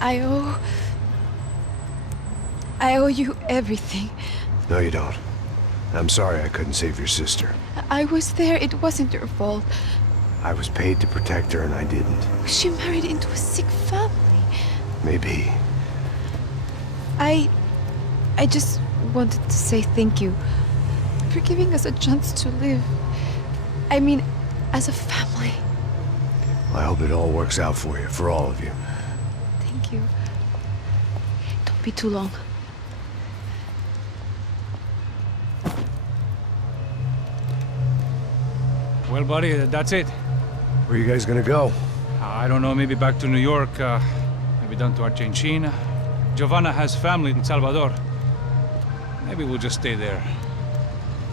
I owe you everything. No, you don't. I'm sorry I couldn't save your sister. I was there. It wasn't your fault. I was paid to protect her and I didn't. She married into a sick family. Maybe. I just wanted to say thank you for giving us a chance to live. I mean, as a family. I hope it all works out for you, for all of you. Thank you. Don't be too long. Well, buddy, that's it. Where are you guys gonna go? I don't know, maybe back to New York, maybe down to Argentina. Giovanna has family in Salvador. Maybe we'll just stay there.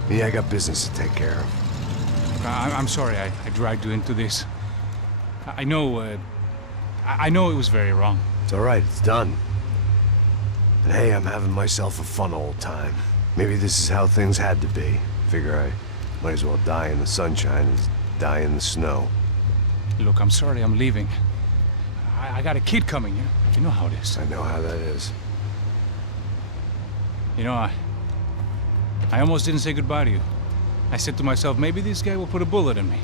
Me, I got business to take care of. I'm sorry I dragged you into this. I know it was very wrong. It's all right, it's done. And hey, I'm having myself a fun old time. Maybe this is how things had to be. Figure I might as well die in the sunshine as die in the snow. Look, I'm sorry I'm leaving. I got a kid coming, you know how it is. I know how that is. You know, I almost didn't say goodbye to you. I said to myself, maybe this guy will put a bullet in me.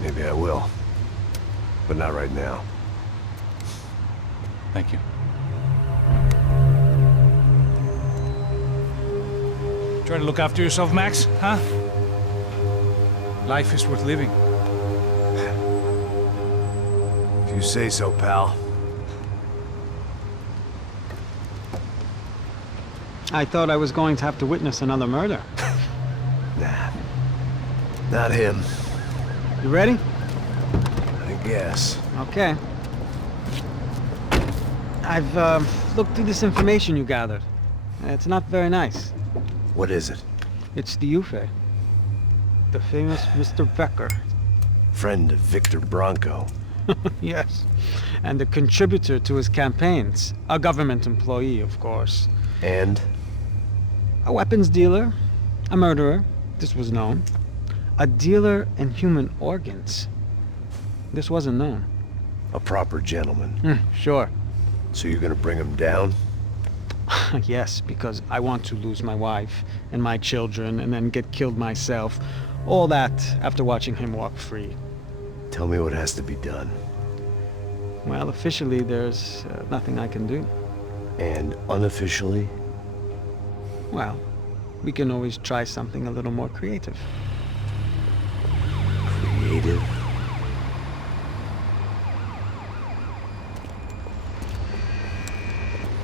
Maybe I will. But not right now. Thank you. Try to look after yourself, Max, huh? Life is worth living. If you say so, pal. I thought I was going to have to witness another murder. Nah. Not him. You ready? I guess. Okay. I've looked through this information you gathered. It's not very nice. What is it? It's the Ufe. The famous Mr. Becker. Friend of Victor Branco. Yes. And a contributor to his campaigns. A government employee, of course. And? A weapons dealer. A murderer. This was known. A dealer in human organs. This wasn't known. A proper gentleman. Sure. So you're gonna bring him down? Yes, because I want to lose my wife and my children and then get killed myself. All that after watching him walk free. Tell me what has to be done. Well, officially, there's nothing I can do. And unofficially? Well, we can always try something a little more creative. Creative?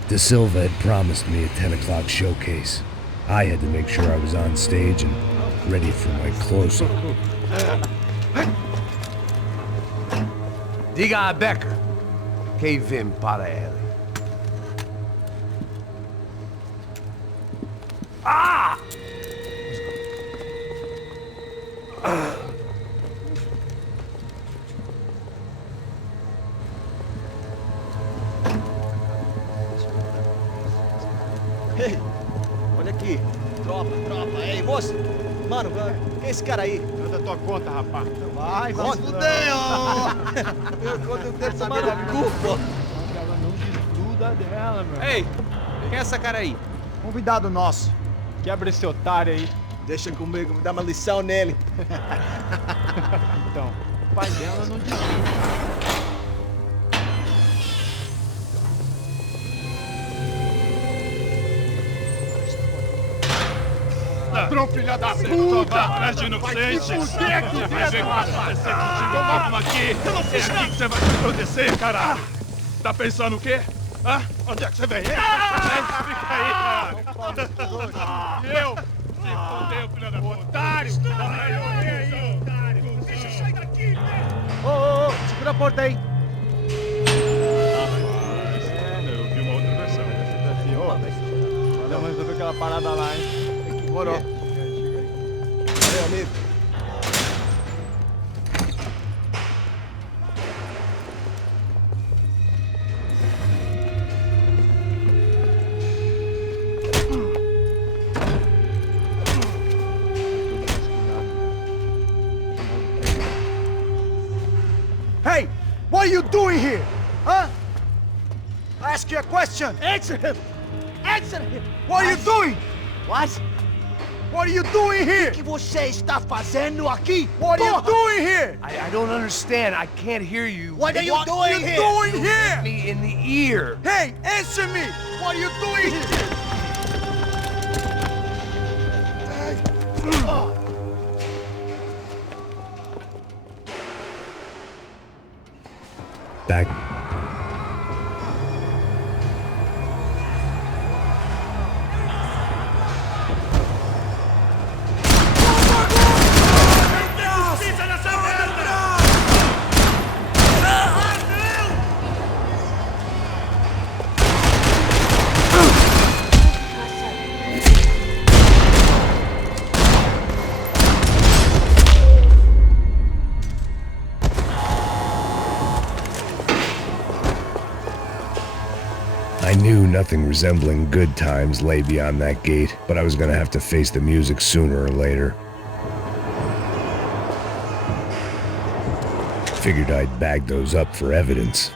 De Silva had promised me a 10 o'clock showcase. I had to make sure I was on stage and ready for my close-up. Diga a Becker. Que vim para ele. Ah! Ei, olha aqui. Tropa. Ei, moço. Mano, quem é esse cara aí? Manda tua conta, rapaz. Vai se fuder, ó. Eu conto dele tomar no cu, pô. Ela não desgruda dela, meu. Ei, quem é essa cara aí? Convidado nosso. Quebra esse otário aí. Deixa comigo, me dá uma lição nele. Então, o pai dela não desgruda. Ladrão, filha da puta! Atrás de inocentes! Vai ver como vai ser contigo mesmo aqui! Eu não fiz nada! É aqui que você vai se proteger, caralho! Tá pensando o quê? Hã? Onde é que você vem? Fica aí, caralho! E eu? Se fodeu, filha da puta! Otário! Aí, otário! Deixa eu sair daqui! Ô, segura a porta aí! Eu vi uma outra versão. Vamos resolver aquela parada lá, hein? Morou. Valeu, amigo. Hey! What are you doing here? Huh? I ask you a question. Answer him. Answer him. What are you doing? What? What are you doing here? O que você está fazendo aqui? What are you doing here? I don't understand. I can't hear you. What are you doing here? What are you doing here? Hit me in the ear. Hey, answer me. What are you doing here? Back. I knew nothing resembling good times lay beyond that gate, but I was gonna have to face the music sooner or later. Figured I'd bag those up for evidence.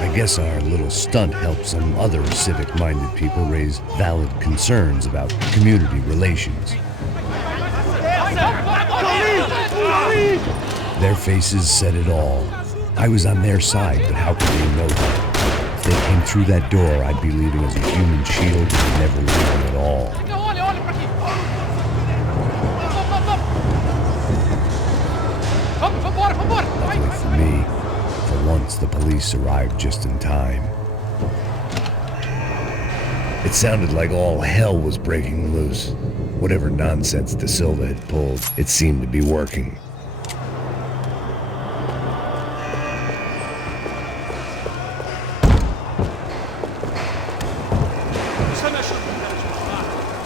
I guess our little stunt helped some other civic-minded people raise valid concerns about community relations. Their faces said it all. I was on their side, but how could they know that? If they came through that door, I'd be leaving as a human shield and never leaving at all. Luckily for me, for once the police arrived just in time. It sounded like all hell was breaking loose. Whatever nonsense De Silva had pulled, it seemed to be working.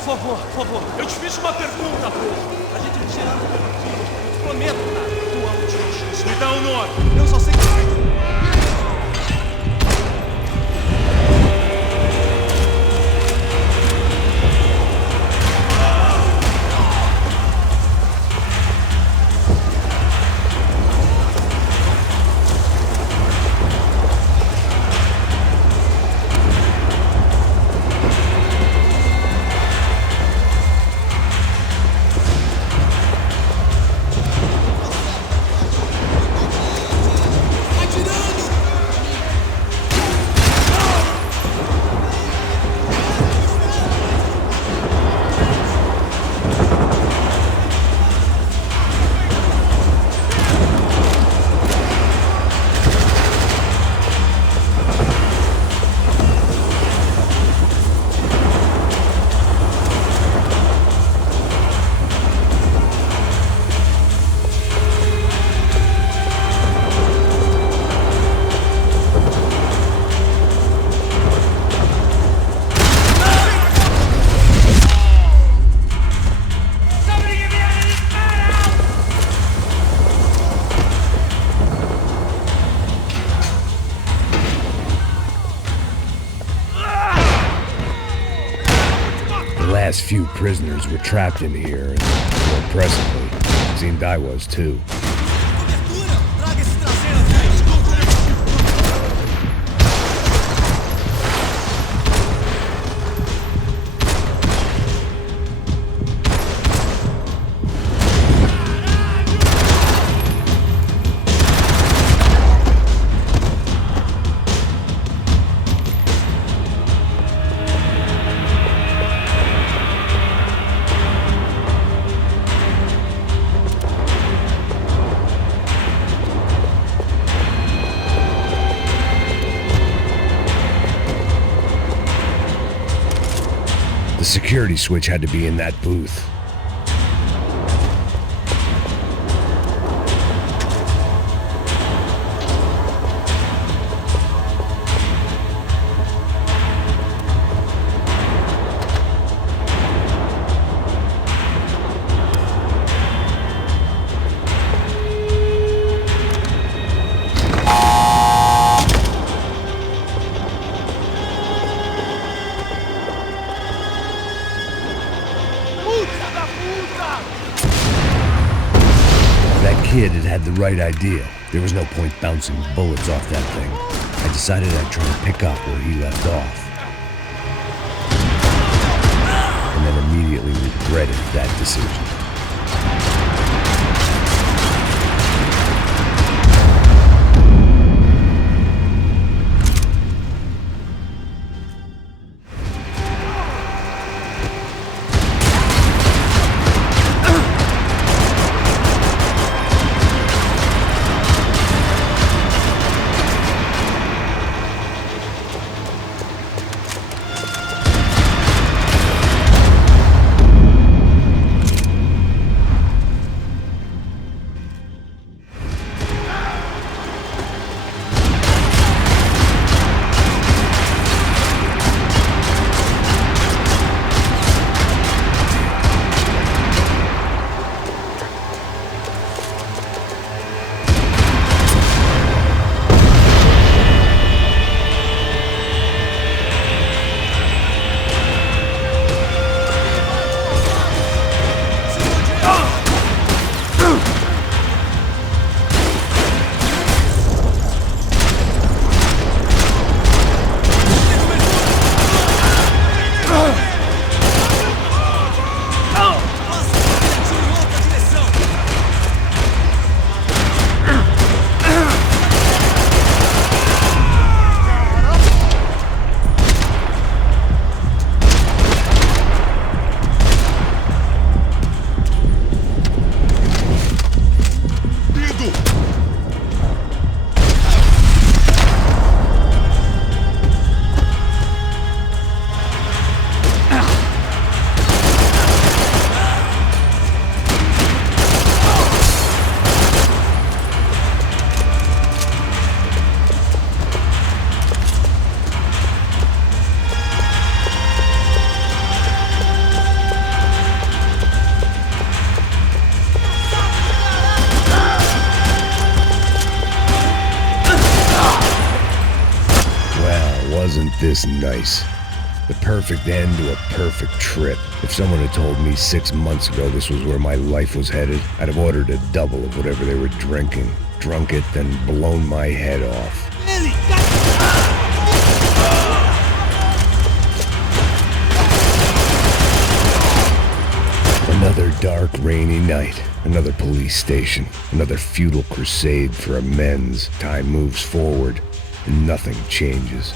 Por favor, eu te fiz uma pergunta, pô. A gente não tinha nada contigo. Prometo, cara. Tu é uma última chance. Me dá um nome. Eu só sei que... The last few prisoners were trapped in here, and more presently, it seemed I was too. The security switch had to be in that booth. kid had had the right idea. There was no point bouncing bullets off that thing. I decided I'd try to pick up where he left off. And then immediately regretted that decision. Wasn't this nice? The perfect end to a perfect trip. If someone had told me 6 months ago this was where my life was headed, I'd have ordered a double of whatever they were drinking, drunk it, then blown my head off. Another dark, rainy night. Another police station. Another futile crusade for amends. Time moves forward, and nothing changes.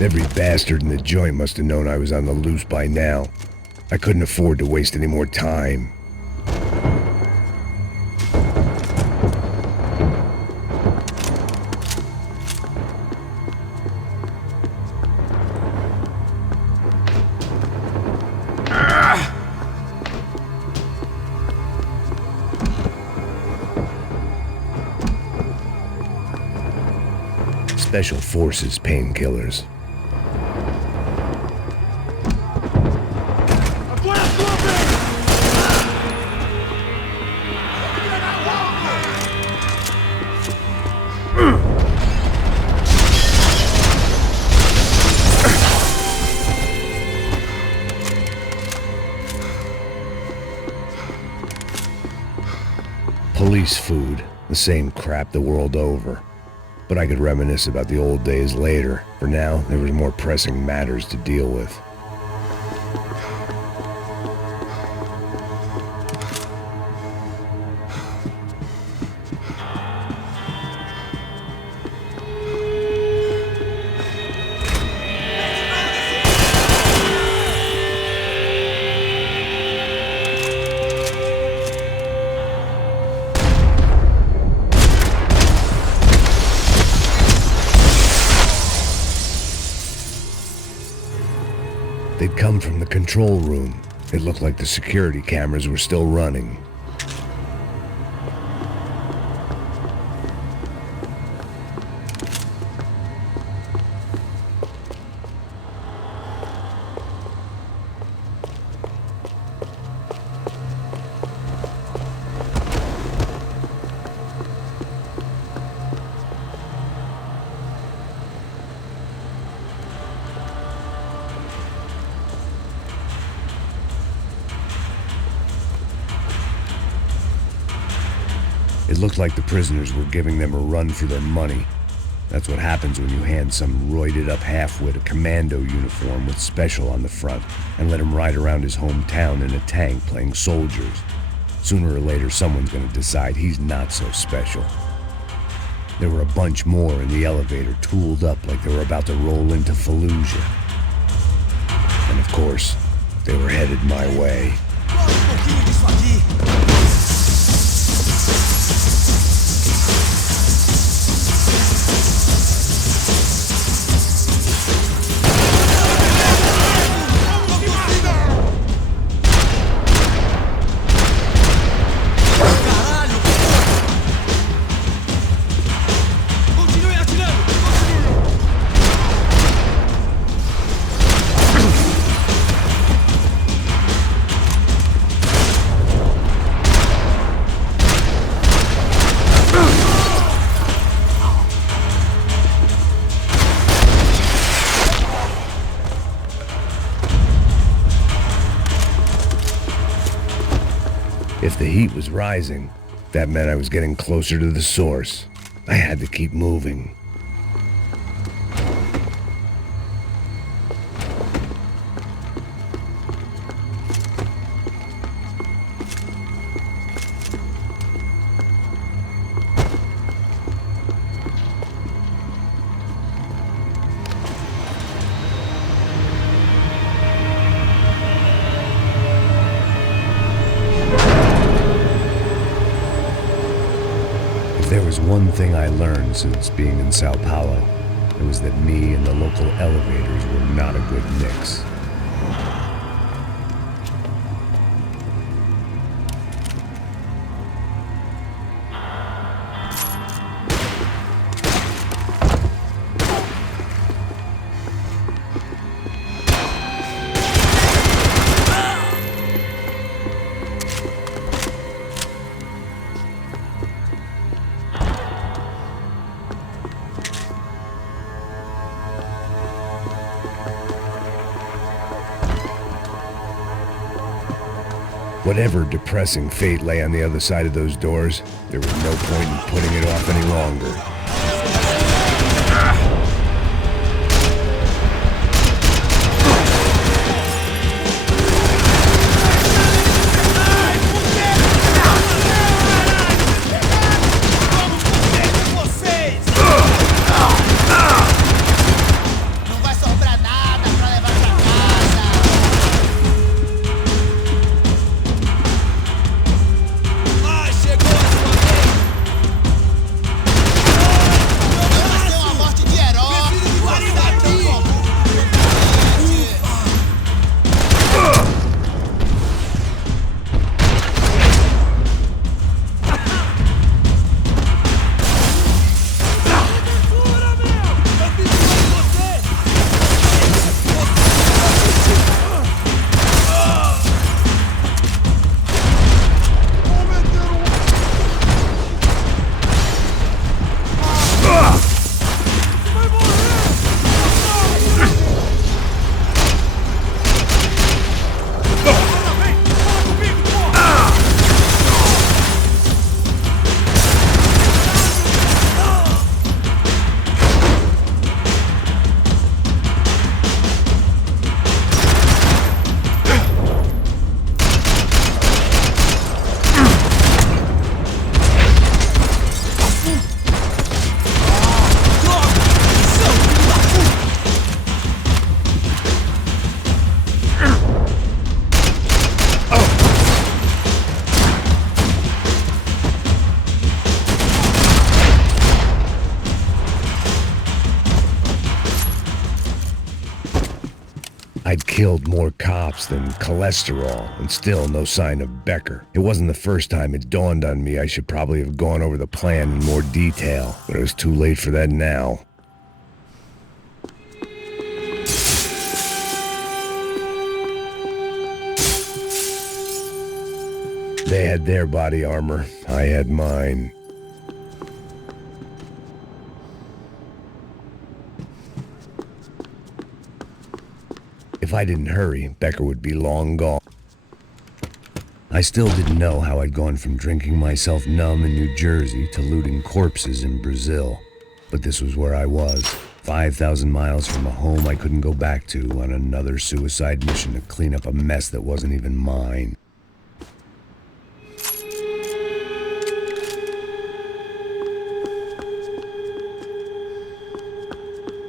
Every bastard in the joint must have known I was on the loose by now. I couldn't afford to waste any more time. Special Forces painkillers. Police food, the same crap the world over. But I could reminisce about the old days later. For now, there was more pressing matters to deal with. They'd come from the control room. It looked like the security cameras were still running. It looked like the prisoners were giving them a run for their money. That's what happens when you hand some roided-up halfwit a commando uniform with special on the front and let him ride around his hometown in a tank playing soldiers. Sooner or later, someone's gonna decide he's not so special. There were a bunch more in the elevator, tooled up like they were about to roll into Fallujah. And of course, they were headed my way. If the heat was rising, that meant I was getting closer to the source. I had to keep moving. There was one thing I learned since being in São Paulo. It was that me and the local elevators were not a good mix. Whatever depressing fate lay on the other side of those doors, there was no point in putting it off any longer. I'd killed more cops than cholesterol, and still no sign of Becker. It wasn't the first time it dawned on me I should probably have gone over the plan in more detail, but it was too late for that now. They had their body armor, I had mine. If I didn't hurry, Becker would be long gone. I still didn't know how I'd gone from drinking myself numb in New Jersey to looting corpses in Brazil. But this was where I was, 5,000 miles from a home I couldn't go back to, on another suicide mission to clean up a mess that wasn't even mine.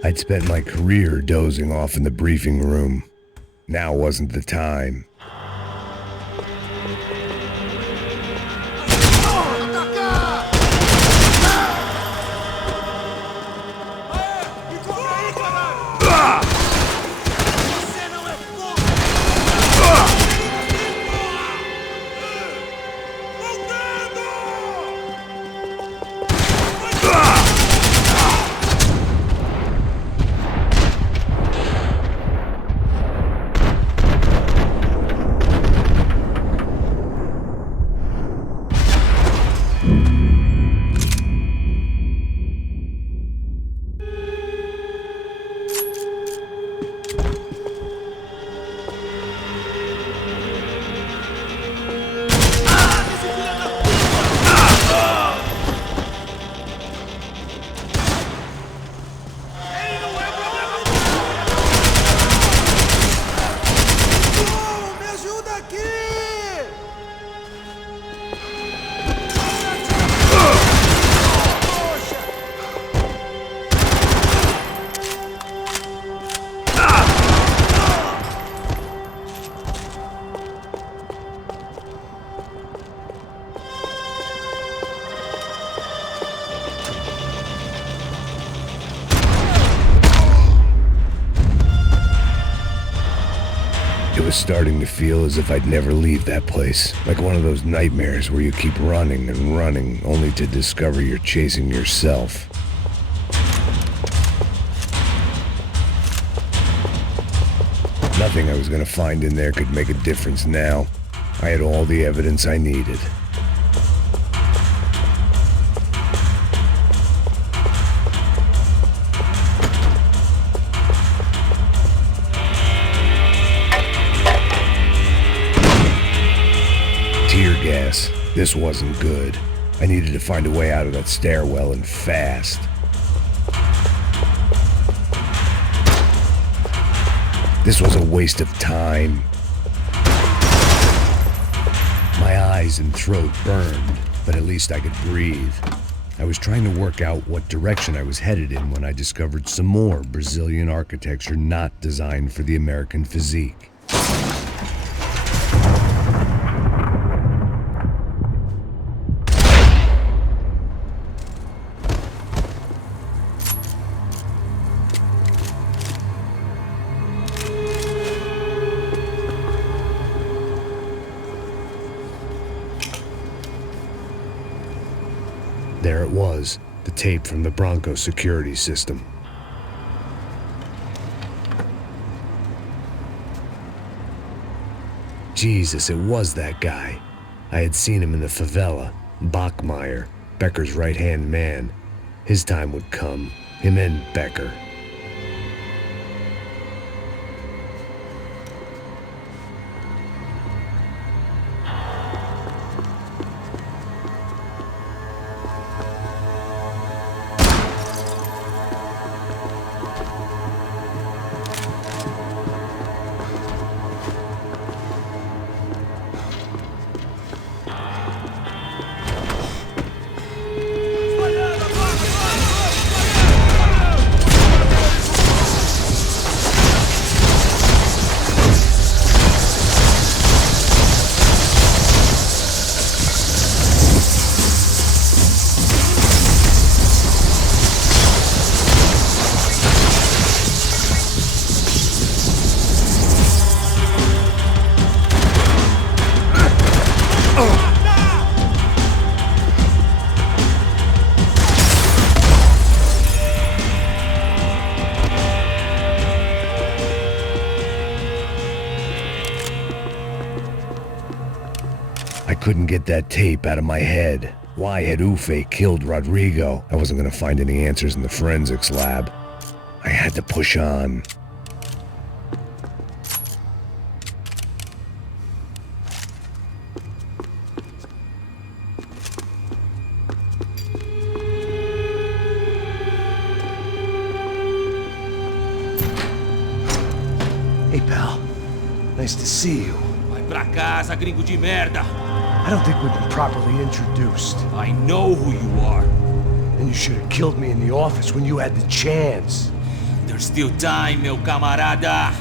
I'd spent my career dozing off in the briefing room. Now wasn't the time. It was starting to feel as if I'd never leave that place. Like one of those nightmares where you keep running and running, only to discover you're chasing yourself. Nothing I was gonna find in there could make a difference now. I had all the evidence I needed. Tear gas. This wasn't good. I needed to find a way out of that stairwell, and fast. This was a waste of time. My eyes and throat burned, but at least I could breathe. I was trying to work out what direction I was headed in when I discovered some more Brazilian architecture not designed for the American physique. There it was, the tape from the Branco security system. Jesus, it was that guy. I had seen him in the favela, Bachmeyer, Becker's right-hand man. His time would come, him and Becker. I couldn't get that tape out of my head. Why had Ufe killed Rodrigo? I wasn't gonna find any answers in the forensics lab. I had to push on. Hey, pal. Nice to see you. Vai pra casa, gringo de merda! I don't think we've been properly introduced. I know who you are. And you should have killed me in the office when you had the chance. There's still time, meu camarada!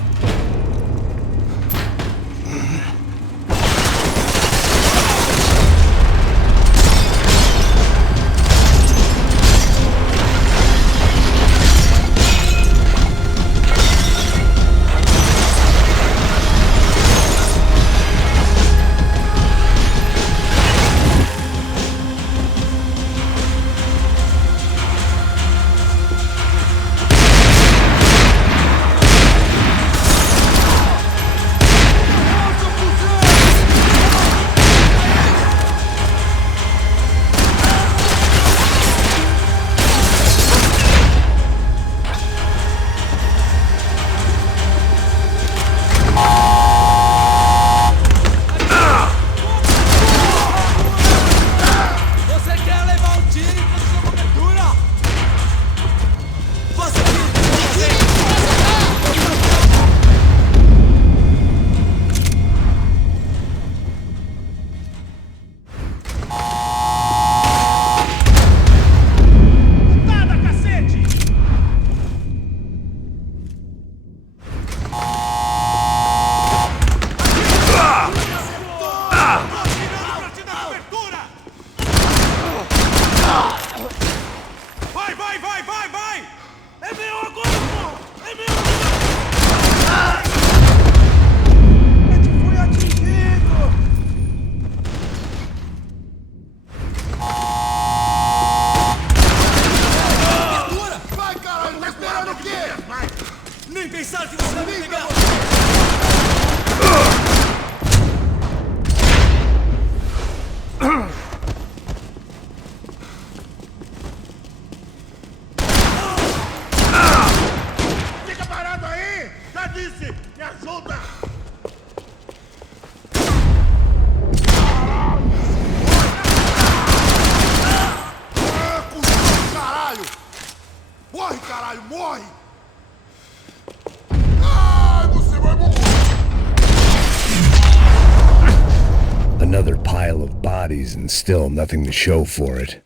Another pile of bodies and still nothing to show for it.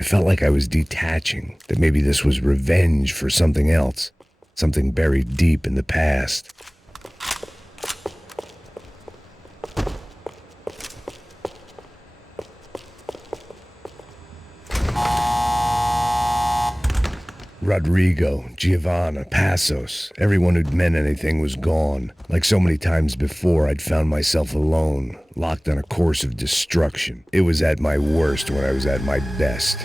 I felt like I was detaching, that maybe this was revenge for something else, something buried deep in the past. Rodrigo, Giovanna, Passos, everyone who'd meant anything was gone. Like so many times before, I'd found myself alone, locked on a course of destruction. It was at my worst when I was at my best.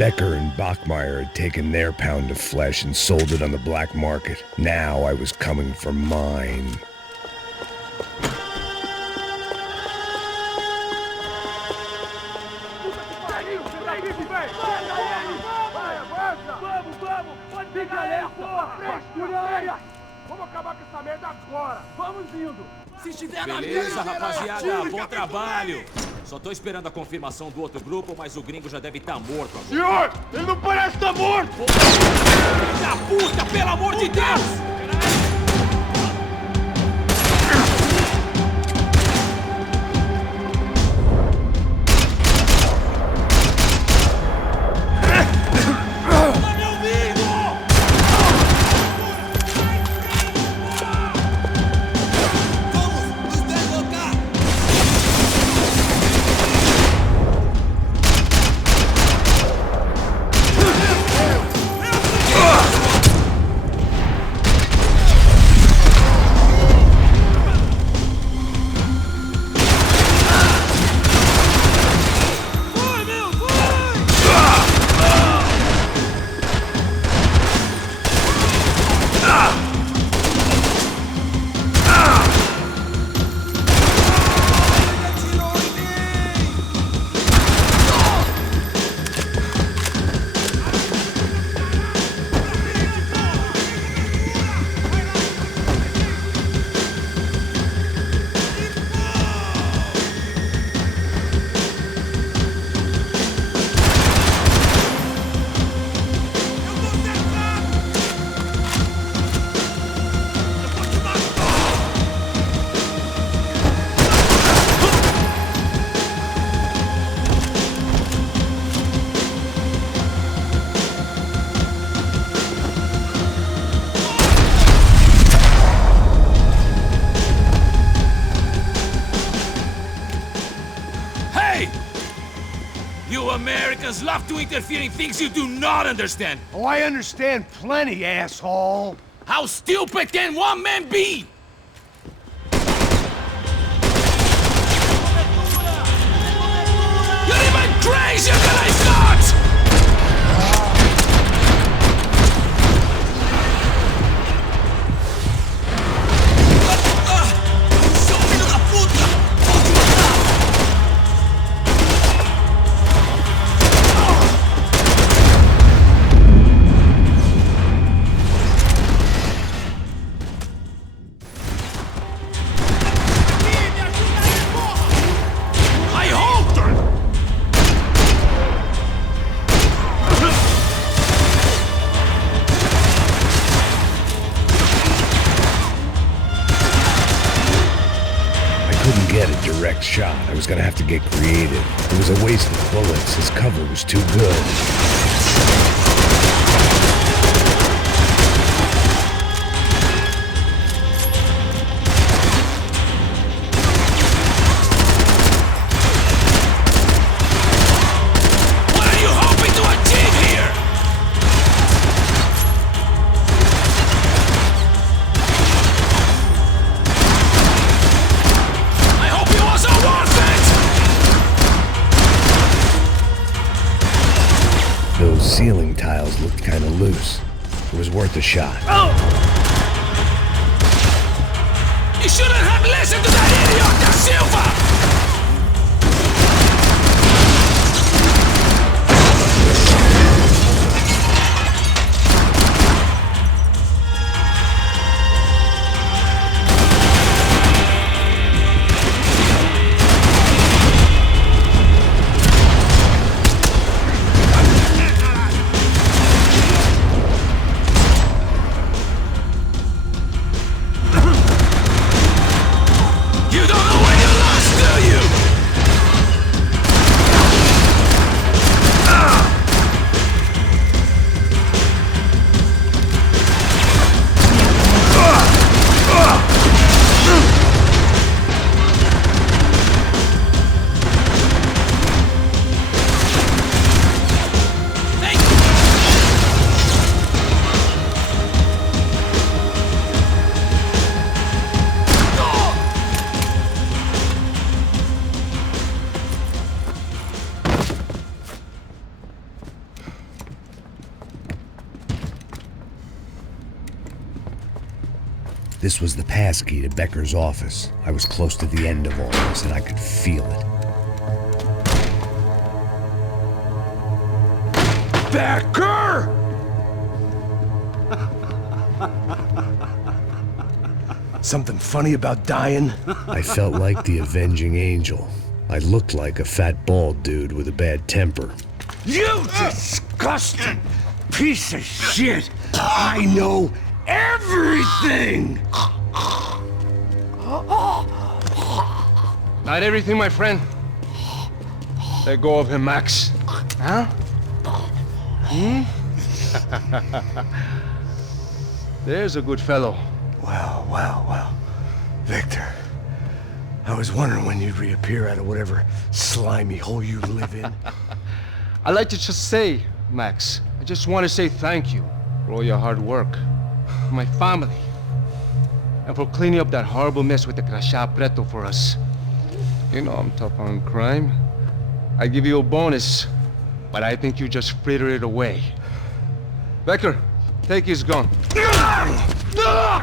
Becker and Bachmeyer had taken their pound of flesh and sold it on the black market. Now I was coming for mine. Vamos acabar com essa merda agora! Vamos indo! Se estiver na beleza, rapaziada, bom trabalho! Só tô esperando a confirmação do outro grupo, mas o gringo já deve estar morto agora. Senhor! Ele não parece estar morto! Filho da puta, pelo amor de Deus! Americans love to interfere in things you do not understand. Oh, I understand plenty, asshole. How stupid can one man be? You're even crazier than I thought! Direct shot. I was gonna have to get creative. It was a waste of bullets. His cover was too good. What are you hoping to achieve here? Those ceiling tiles looked kind of loose. It was worth a shot. Oh! You shouldn't have listened to that idiot, Da Silva! You don't know where you lost it! This was the passkey to Becker's office. I was close to the end of all this, and I could feel it. Becker! Something funny about dying? I felt like the avenging angel. I looked like a fat bald dude with a bad temper. You disgusting piece of shit! I know everything! Not everything, my friend. Let go of him, Max. Huh? There's a good fellow. Well. Victor, I was wondering when you'd reappear out of whatever slimy hole you live in. I'd like to just say, Max, I just want to say thank you for all your hard work, for my family, and for cleaning up that horrible mess with the crachá preto for us. You know I'm tough on crime. I give you a bonus, but I think you just frittered it away. Becker, take his gun.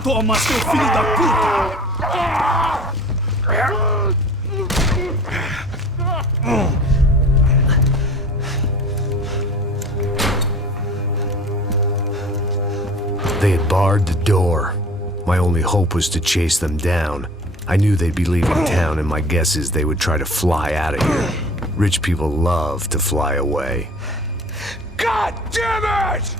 Toma, seu filho da puta! They had barred the door. My only hope was to chase them down. I knew they'd be leaving town, and my guess is they would try to fly out of here. Rich people love to fly away. God damn it!